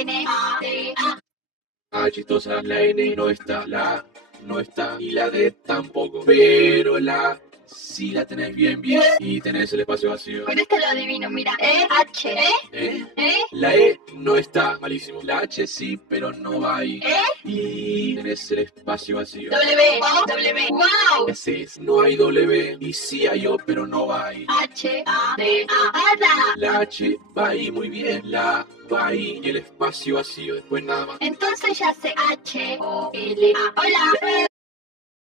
N-A-D-A. Ah, chistosa, la N no está, la A no está y la D tampoco. Pero la A sí la tenés bien, bien. Y tenés el espacio vacío. Con esto lo adivino, mira. E-H. La E no está, malísimo. La H sí, pero no va ahí. Y tenés el espacio vacío. W-O-W. ¡Wow! Ese es, no hay W. Y sí hay O, pero no va ahí. H-A-D-A. ¡Hada! La H va ahí muy bien. La A va ahí y el espacio vacío. Después nada más. Entonces ya sé H-O-L-A. ¡Hola!